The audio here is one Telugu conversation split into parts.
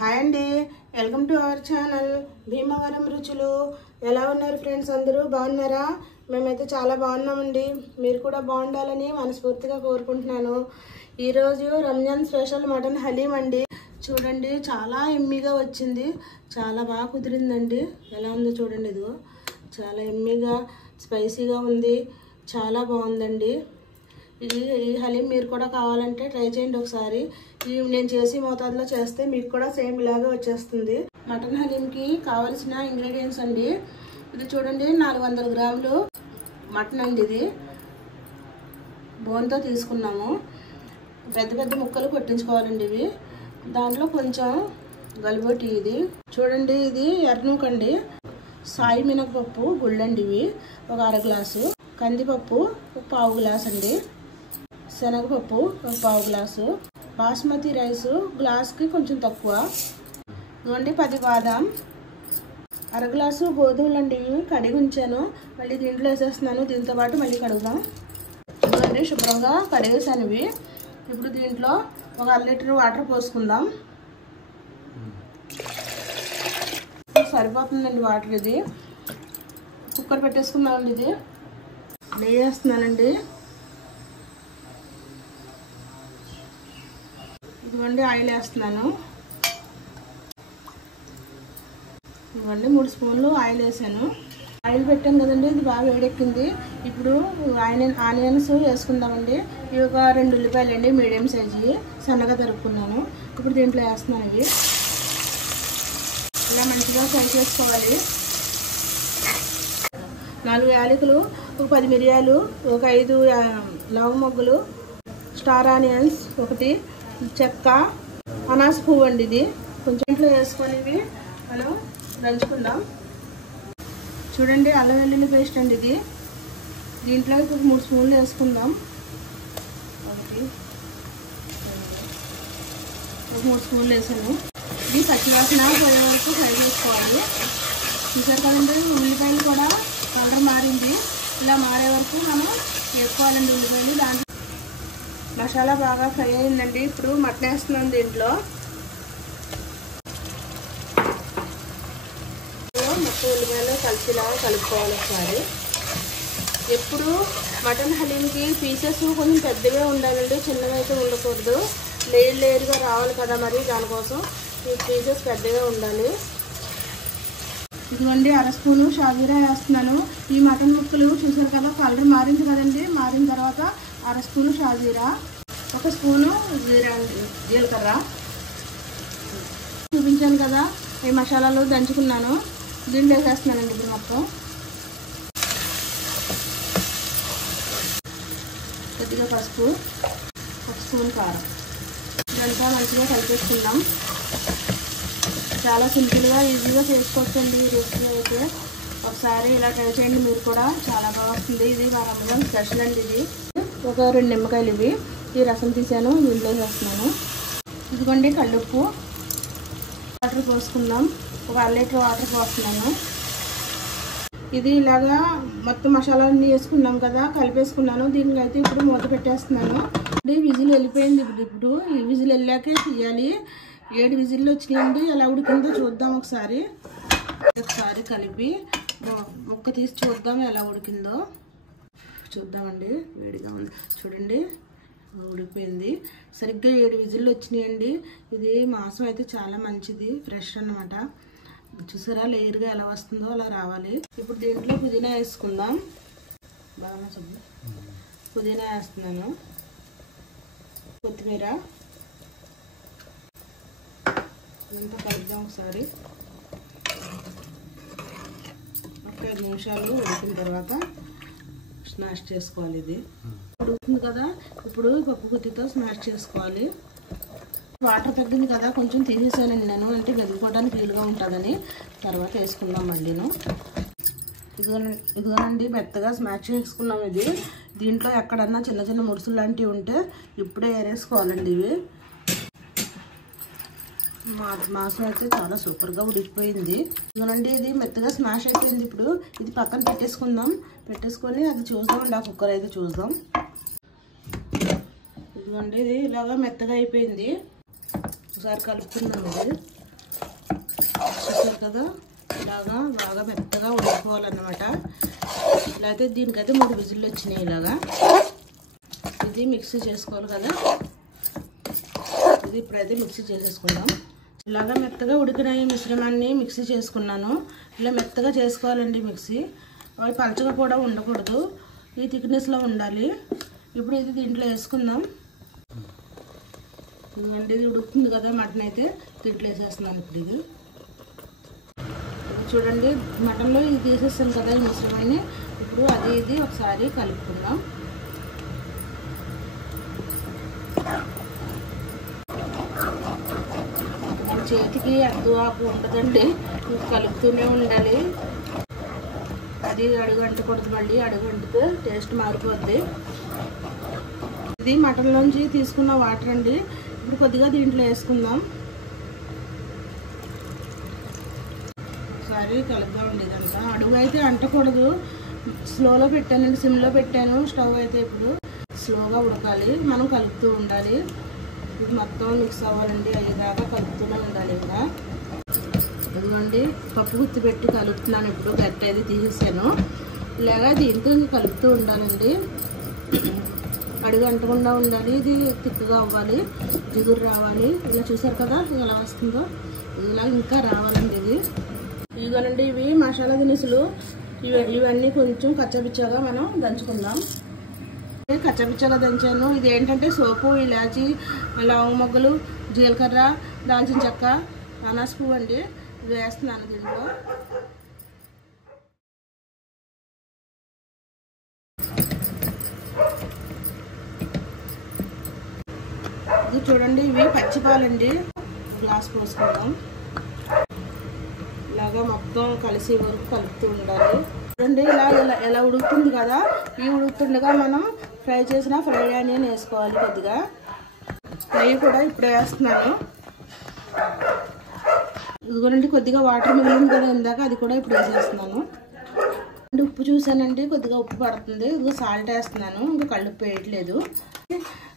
హాయ్ అండి, welcome to our channel Bhimavaram రుచులు. ఎలా ఉన్నారు ఫ్రెండ్స్? అందరూ బాగున్నారా? మేమైతే చాలా బాగున్నామండి. మీరు కూడా బాగుండాలని మనస్ఫూర్తిగా కోరుకుంటున్నాను. ఈరోజు రంజాన్ స్పెషల్ మటన్ హలీం అండి. చూడండి, చాలా ఎమ్మీగా వచ్చింది, చాలా బాగా కుదిరిందండి. ఎలా ఉందో చూడండి, ఇదిగో చాలా ఎమ్మీగా స్పైసీగా ఉంది, చాలా బాగుందండి. ఈ హలీం మీరు కూడా కావాలంటే ట్రై చేయండి ఒకసారి. నేను చేసి మోతాదులో చేస్తే మీకు కూడా సేమ్ ఇలాగే వచ్చేస్తుంది. మటన్ హలీంకి కావాల్సిన ఇంగ్రీడియంట్స్ అండి, ఇది చూడండి, 400 గ్రాములు మటన్ అండి. ఇది బోన్తో తీసుకున్నాము. పెద్ద పెద్ద ముక్కలు కొట్టించుకోవాలండి ఇవి. దాంట్లో కొంచెం గల్బోటి, ఇది చూడండి, ఇది ఎర్రనూకండి. సాయి మినపప్పు గుళ్ళండి, ఇవి ఒక 1/2 గ్లాసు. కందిపప్పు ఒక 1/4 గ్లాస్ అండి. శనగపప్పు ఒక 1/4 గ్లాసు. బాస్మతి రైసు గ్లాస్కి కొంచెం తక్కువ. ఇవ్వండి 10 బాదాం. 1/2 గ్లాసు గోధుమలు అండి, ఇవి కడిగి ఉంచాను, మళ్ళీ దీంట్లో వేసేస్తున్నాను. దీంతో పాటు మళ్ళీ కడుగుదాం. ఇవ్వండి, శుభ్రంగా కడిగేసాను ఇవి. ఇప్పుడు దీంట్లో ఒక 1/2 లీటర్ వాటర్ పోసుకుందాం. సరిపోతుందండి వాటర్. ఇది కుక్కర్ పెట్టేసుకుందామండి. ఇది నెయ్యి వేస్తున్నానండి. ఇదిగోండి ఆయిల్ వేస్తున్నాను. ఇదిగోండి 3 స్పూన్లు ఆయిల్ వేసాను. ఆయిల్ పెట్టాను కదండి, ఇది బాగా వేడెక్కింది. ఇప్పుడు ఆనియన్స్ వేసుకుందామండి. ఇవి ఒక 2 ఉల్లిపాయలు అండి, మీడియం సైజు, సన్నగా తరుపుకున్నాను. ఇప్పుడు దీంట్లో వేస్తున్నాను. ఇవి ఇలా మంచిగా ఫ్రై చేసుకోవాలి. 4 యాలకులు, ఒక 10 మిరియాలు, ఒక 5 లవంగ మొగ్గలు, స్టార్ ఆనియన్స్ 1, చెక్క, అనాస పువ్వు అండి. ఇది కొంచెం ఇంట్లో వేసుకొని ఇవి మనం దంచుకుందాం. చూడండి, అల్లం వెల్లుల్లి పేస్ట్ అండి. ఇది దీంట్లో ఒక 3 స్పూన్లు వేసుకుందాం. 3 స్పూన్లు వేసాను. ఇది పచ్చివాసన పోయే వరకు ఫ్రై చేసుకోవాలి. చూసారు కదండి, ఉల్లిపాయలు కూడా కలర్ మారింది. ఇలా మారే వరకు మనం వేసుకోవాలండి ఉల్లిపాయలు. దాంట్లో మసాలా బాగా ఫ్రై అయిందండి. ఇప్పుడు మటన్ వేస్తున్నాం. దీంట్లో మొత్తం ఉల్లిపాయలు కలిసిలా కలుపుకోవాలి ఒకసారి. ఎప్పుడు మటన్ హలీంకి పీసెస్ కొంచెం పెద్దగా ఉండాలండి, చిన్నగా అయితే ఉండకూడదు. లేయర్గా రావాలి కదా, మరి దానికోసం ఈ పీసెస్ పెద్దగా ఉండాలి. ఇదిగోండి 1/2 స్పూను షాజీరా వేస్తున్నాను. ఈ మటన్ ముక్కలు చూసారు కదా, కలర్ మారింది కదండి. మారిన తర్వాత 1/2 స్పూను షాజీరా, 1 స్పూను జీలకర్ర చూపించాను కదా. ఈ మసాలాలు దంచుకున్నాను, దీంట్లో వేసేస్తున్నానండి. ఇప్పుడు మొత్తం కొద్దిగా పసుపు, 1 స్పూన్ కారం, ఇదంతా మంచిగా కలిపేసుకుందాం. చాలా సింపుల్గా ఈజీగా చేసుకోవచ్చండి ఈ రెసిపీ అయితే. ఒకసారి ఇలా ట్రై చేయండి మీరు కూడా, చాలా బాగా వస్తుంది. ఇది మా రంజాన్ స్పెషల్ అండి. ఇది ఒక 2 నిమ్మకాయలు, ఇవి ఈ రసం తీసాను, దీంట్లో వేస్తున్నాను. ఇదిగోండి కల్లుప్పు. వాటర్ పోసుకుందాం. ఒక 1/2 లీటర్ వాటర్ పోస్తున్నాను. ఇది ఇలాగా మొత్తం మసాలాలన్నీ వేసుకున్నాం కదా, కలిపేసుకున్నాను. దీనికి అయితే ఇప్పుడు మూత పెట్టేస్తున్నాను. విజిల్ వెళ్ళిపోయింది. ఇప్పుడు ఈ విజిల్ వెళ్ళాకే తీయాలి. 7 విజిల్లు వచ్చినాయండి. ఎలా ఉడికిందో చూద్దాం ఒకసారి. కలిపి ముక్క తీసి చూద్దాం ఎలా ఉడికిందో. చూద్దామండి, వేడిగా ఉంది చూడండి, ఉడికిపోయింది. సరిగ్గా 7 విజిల్లు వచ్చినాయండి. ఇది మాంసం అయితే చాలా మంచిది, ఫ్రెష్ అన్నమాట. చూసారా, లేయర్గా ఎలా వస్తుందో అలా రావాలి. ఇప్పుడు దీంట్లో పుదీనా వేసుకుందాం. బాగా పుదీనా వేస్తున్నాను, కొత్తిమీర, ఇదంతా కలుపుదాం ఒకసారి. ఒక 5 నిమిషాలు ఉడికిన తర్వాత స్మాష్ చేసుకోవాలి. ఇది ఉడుకుతుంది కదా, ఇప్పుడు పప్పు గుత్తితో స్మాష్ చేసుకోవాలి. వాటర్ తగ్గింది కదా, కొంచెం తీసేసానండి నేను, అంటే మెదులుకోవడానికి వీలుగా ఉంటుందని. తర్వాత వేసుకుందాం మళ్ళీను. ఇదిగోనండి, మెత్తగా స్మాష్ చేసుకున్నాం. ఇది దీంట్లో ఎక్కడన్నా చిన్న చిన్న ముడుసులు లాంటివి ఉంటే ఇప్పుడే ఏరేసుకోవాలండి. ఇవి మాంసం అయితే చాలా సూపర్గా ఉడికిపోయింది. ఇదిగోనండి, ఇది మెత్తగా స్మాష్ అయిపోయింది. ఇప్పుడు ఇది పక్కన పెట్టేసుకుందాం. పెట్టేసుకొని అది చూద్దామండి, ఆ కుక్కర్ అయితే చూద్దాం. ఇదిగోండి, ఇది ఇలాగా మెత్తగా అయిపోయింది. ఒకసారి కలుపుకుందాం. ఇది చూసారు కదా, ఇలాగా బాగా మెత్తగా ఉడికిపోవాలన్నమాట. లేకపోతే దీనికైతే 3 విజిల్లు వచ్చినాయి. ఇలాగా ఇది మిక్సీ చేసుకోవాలి కదా, ఇది ఇప్పుడైతే మిక్సీ చేసేసుకుందాం. ఇలాగా మెత్తగా ఉడికిన ఈ మిశ్రమాన్ని మిక్సీ చేసుకున్నాను. ఇలా మెత్తగా చేసుకోవాలండి మిక్సీ. అవి పలచగా కూడా ఉండకూడదు, ఈ థిక్నెస్లో ఉండాలి. ఇప్పుడు ఇది దీంట్లో వేసుకుందాం. అంటే ఇది ఉడుకుతుంది కదా మటన్, అయితే దీంట్లో వేసేస్తున్నాను. ఇప్పుడు ఇది చూడండి, మటన్లో ఇది తీసేస్తాను కదా ఈ మిశ్రమాన్ని. ఇప్పుడు అది ఇది ఒకసారి కలుపుకుందాం. మన చేతికి అద్దు ఆకు ఉంటుందండి, కలుపుతూనే ఉండాలి. అది అడుగు అంటకూడదు, మళ్ళీ అడుగు అంటితే టేస్ట్ మారిపోద్ది. ఇది మటన్లోంచి తీసుకున్న వాటర్ అండి. ఇప్పుడు కొద్దిగా దీంట్లో వేసుకుందాం. ఒకసారి కలుపుదామండి. ఇదంతా అడుగు అయితే అంటకూడదు. స్లోలో పెట్టానండి, సిమ్లో పెట్టాను స్టవ్ అయితే. ఇప్పుడు స్లోగా ఉడకాలి, మనం కలుపుతూ ఉండాలి. ఇది మొత్తం మిక్స్ అవ్వాలండి, అయ్యేదాకా కలుపుతూనే ఉండాలి. ఇంకా ఇదిగోండి, పప్పు గుత్తి పెట్టి కలుపుతున్నాను. ఇప్పుడు గట్టి అది తీసేసాను. ఇలాగా దీంతో కలుపుతూ ఉండాలండి, అడుగు అంటకుండా ఉండాలి. ఇది తిక్కుగా అవ్వాలి, జిగురు రావాలి. ఇలా చూసారు కదా ఎలా వస్తుందో, ఇలా ఇంకా రావాలండి. ఇది ఇదిగోనండి, ఇవి మసాలా దినుసులు. ఇవన్నీ కొంచెం కచ్చపిచ్చగా మనం దంచుకుందాం. కచ్చపిచ్చగా దంచాను. ఇది ఏంటంటే సోపు, ఇలాచి, లవంగ మొగ్గలు, జీలకర్ర, దాల్చిన చెక్క, అనాస పువ్వు అండి. ఇది వేస్తున్నాను దీంట్లో. ఇది చూడండి, ఇవి పచ్చిపాలండి. గ్లాస్ పోసుకుందాం. ఇలాగా మొత్తం కలిసి వరకు కలుపుతూ ఉండాలి. చూడండి, ఎలా ఉడుకుతుంది కదా. ఈ ఉడుకుతుండగా మనం ఫ్రై చేసిన ఫ్రై ఆనియన్ వేసుకోవాలి. కొద్దిగా నెయ్యి కూడా ఇప్పుడే వేస్తున్నాను. ఇదిగోనండి, కొద్దిగా వాటర్ మిగిలింది కదా ఇందాక, అది కూడా ఇప్పుడు వేసేస్తున్నాను. అంటే ఉప్పు చూసానండి, కొద్దిగా ఉప్పు పడుతుంది. ఇదిగో సాల్ట్ వేస్తున్నాను, ఇంకా కళ్ళుప్పు వేయట్లేదు.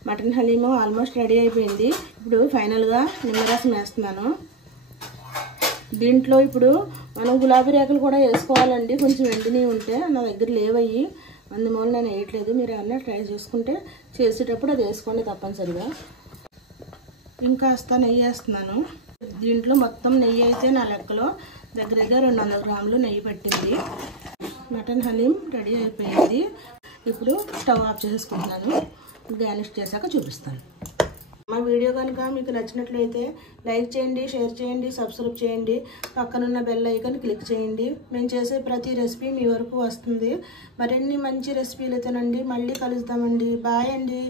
మటన్ హలీము ఆల్మోస్ట్ రెడీ అయిపోయింది. ఇప్పుడు ఫైనల్గా నిమ్మరసం వేస్తున్నాను. దీంట్లో ఇప్పుడు మనం గులాబీ రేకులు కూడా వేసుకోవాలండి, కొంచెం ఎండినవి ఉంటే. నా దగ్గర లేవయ్యి, అందువల్ల నేను వేయట్లేదు. మీరు ఏమన్నా ట్రై చేసుకుంటే చేసేటప్పుడు అది వేసుకోండి తప్పనిసరిగా. ఇంకా నెయ్యి వేస్తున్నాను. దీంట్లో మొత్తం నెయ్యి అయితే నా లెక్కలో దగ్గర 200 గ్రాములు నెయ్యి పట్టింది. మటన్ హలీం రెడీ అయిపోయింది. ఇప్పుడు స్టవ్ ఆఫ్ చేసుకుంటున్నాను. గార్నిష్ చేశాక చూపిస్తాను. మా వీడియో కనుక మీకు నచ్చినట్లయితే లైక్ చేయండి, షేర్ చేయండి, సబ్స్క్రైబ్ చేయండి. పక్కనున్న బెల్ ఐకాన్ క్లిక్ చేయండి. మేము చేసే ప్రతి రెసిపీ మీ వరకు వస్తుంది. మరిన్ని మంచి రెసిపీలు అయితేనండి మళ్ళీ కలుద్దామండి. బాయ్ అండి.